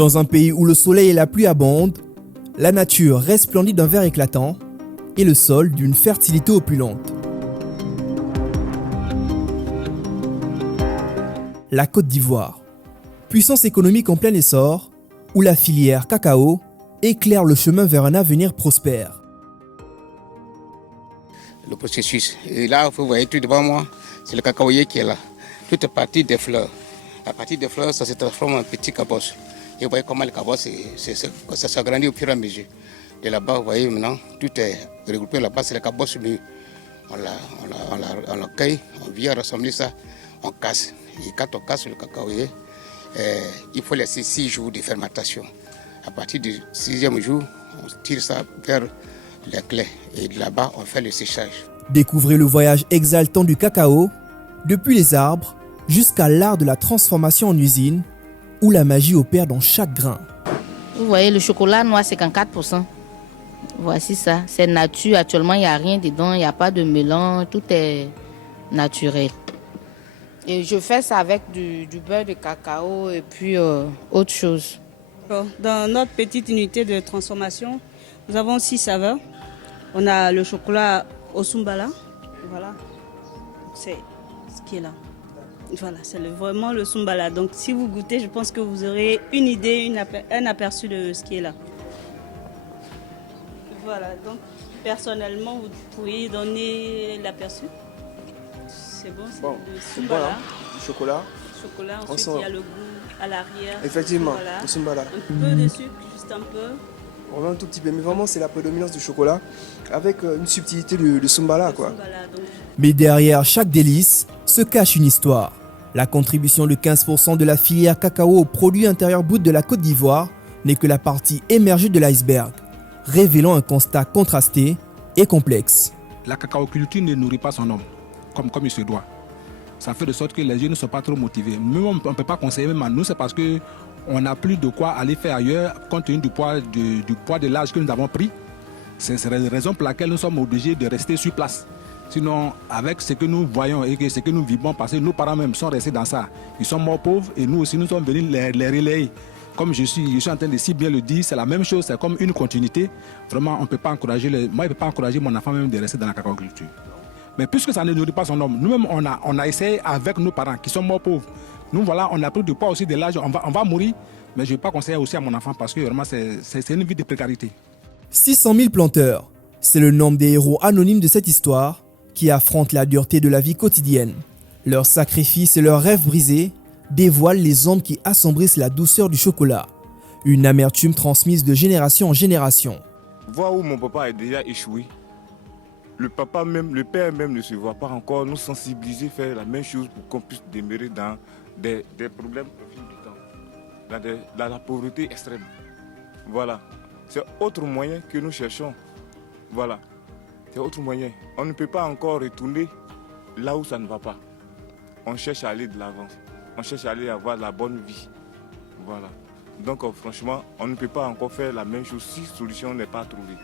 Dans un pays où le soleil et la pluie abondent, la nature reste splendide d'un vert éclatant et le sol d'une fertilité opulente. La Côte d'Ivoire, puissance économique en plein essor, où la filière cacao éclaire le chemin vers un avenir prospère. Le processus. Et là, vous voyez tout devant moi, c'est le cacaoyer qui est là. Toute partie des fleurs. À partir des fleurs, ça se transforme en petit cabosse. Et vous voyez comment le cabosse, ça s'agrandit au fur et à mesure. De là-bas, vous voyez maintenant, tout est regroupé là-bas, c'est le cabosse mûr. On la cueille, on vient rassembler ça, on casse. Et quand on casse le cacaoyer, il faut laisser 6 jours de fermentation. À partir du 6e jour, on tire ça vers les clés. Et de là-bas, on fait le séchage. Découvrez le voyage exaltant du cacao, depuis les arbres jusqu'à l'art de la transformation en usine, où la magie opère dans chaque grain. Vous voyez, le chocolat noir, 54%. Voici ça, c'est nature. Actuellement, il n'y a rien dedans, il n'y a pas de mélange, tout est naturel. Et je fais ça avec du beurre de cacao et puis autre chose. Dans notre petite unité de transformation, nous avons 6 saveurs. On a le chocolat au Sumbala. Voilà, c'est ce qui est là. Voilà, c'est vraiment le Sumbala. Donc si vous goûtez, je pense que vous aurez une idée, un aperçu de ce qui est là. Voilà, donc personnellement, vous pourriez donner l'aperçu. C'est bon, c'est le Sumbala. Du chocolat. Ensuite il y a le goût à l'arrière. Effectivement, le Sumbala. Un peu de sucre, juste un peu. On a un tout petit peu, mais vraiment c'est la prédominance du chocolat avec une subtilité du Sumbala, quoi. Mais derrière chaque délice se cache une histoire. La contribution de 15% de la filière cacao au produit intérieur brut de la Côte d'Ivoire n'est que la partie émergée de l'iceberg, révélant un constat contrasté et complexe. La cacaoculture ne nourrit pas son homme comme il se doit. Ça fait de sorte que les jeunes ne sont pas trop motivés. Même on ne peut pas conseiller même à nous, c'est parce qu'on n'a plus de quoi aller faire ailleurs compte tenu du poids de l'âge que nous avons pris. C'est la raison pour laquelle nous sommes obligés de rester sur place. Sinon, avec ce que nous voyons et ce que nous vivons, parce que nos parents même sont restés dans ça, ils sont morts pauvres et nous aussi nous sommes venus les relayer. Comme je suis en train de si bien le dire, c'est la même chose, c'est comme une continuité. Vraiment, on ne peut pas encourager, moi je ne peux pas encourager mon enfant même de rester dans la cacaoculture. Mais puisque ça ne nourrit pas son homme, nous-mêmes on a essayé avec nos parents qui sont morts pauvres. Nous voilà, on a pris du poids aussi de l'âge, on va mourir, mais je ne vais pas conseiller aussi à mon enfant parce que vraiment c'est une vie de précarité. 600 000 planteurs, c'est le nombre des héros anonymes de cette histoire qui affrontent la dureté de la vie quotidienne. Leurs sacrifices et leurs rêves brisés dévoilent les ombres qui assombrissent la douceur du chocolat. Une amertume transmise de génération en génération. Voir où mon papa a déjà échoué, le père même ne se voit pas encore nous sensibiliser, faire la même chose pour qu'on puisse demeurer dans des problèmes au fil du temps, dans la pauvreté extrême. Voilà, c'est autre moyen que nous cherchons. Voilà, c'est autre moyen. On ne peut pas encore retourner là où ça ne va pas. On cherche à aller de l'avant. On cherche à aller avoir la bonne vie. Voilà. Donc franchement, on ne peut pas encore faire la même chose si solution n'est pas trouvée.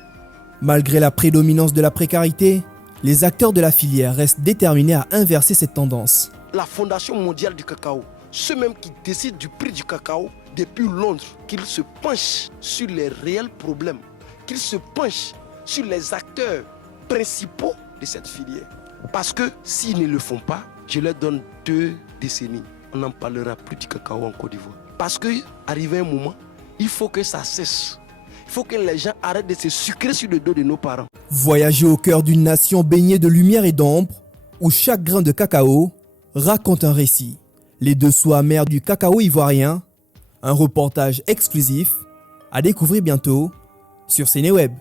Malgré la prédominance de la précarité, les acteurs de la filière restent déterminés à inverser cette tendance. La Fondation mondiale du cacao, ceux même qui décident du prix du cacao depuis Londres, qu'ils se penchent sur les réels problèmes, qu'ils se penchent sur les acteurs principaux de cette filière. Parce que s'ils ne le font pas, je leur donne 2 décennies. On n'en parlera plus du cacao en Côte d'Ivoire. Parce qu'arrivé un moment, il faut que ça cesse. Il faut que les gens arrêtent de se sucrer sur le dos de nos parents. Voyager au cœur d'une nation baignée de lumière et d'ombre, où chaque grain de cacao raconte un récit. Les dessous amers du cacao ivoirien, un reportage exclusif à découvrir bientôt sur Sénéweb.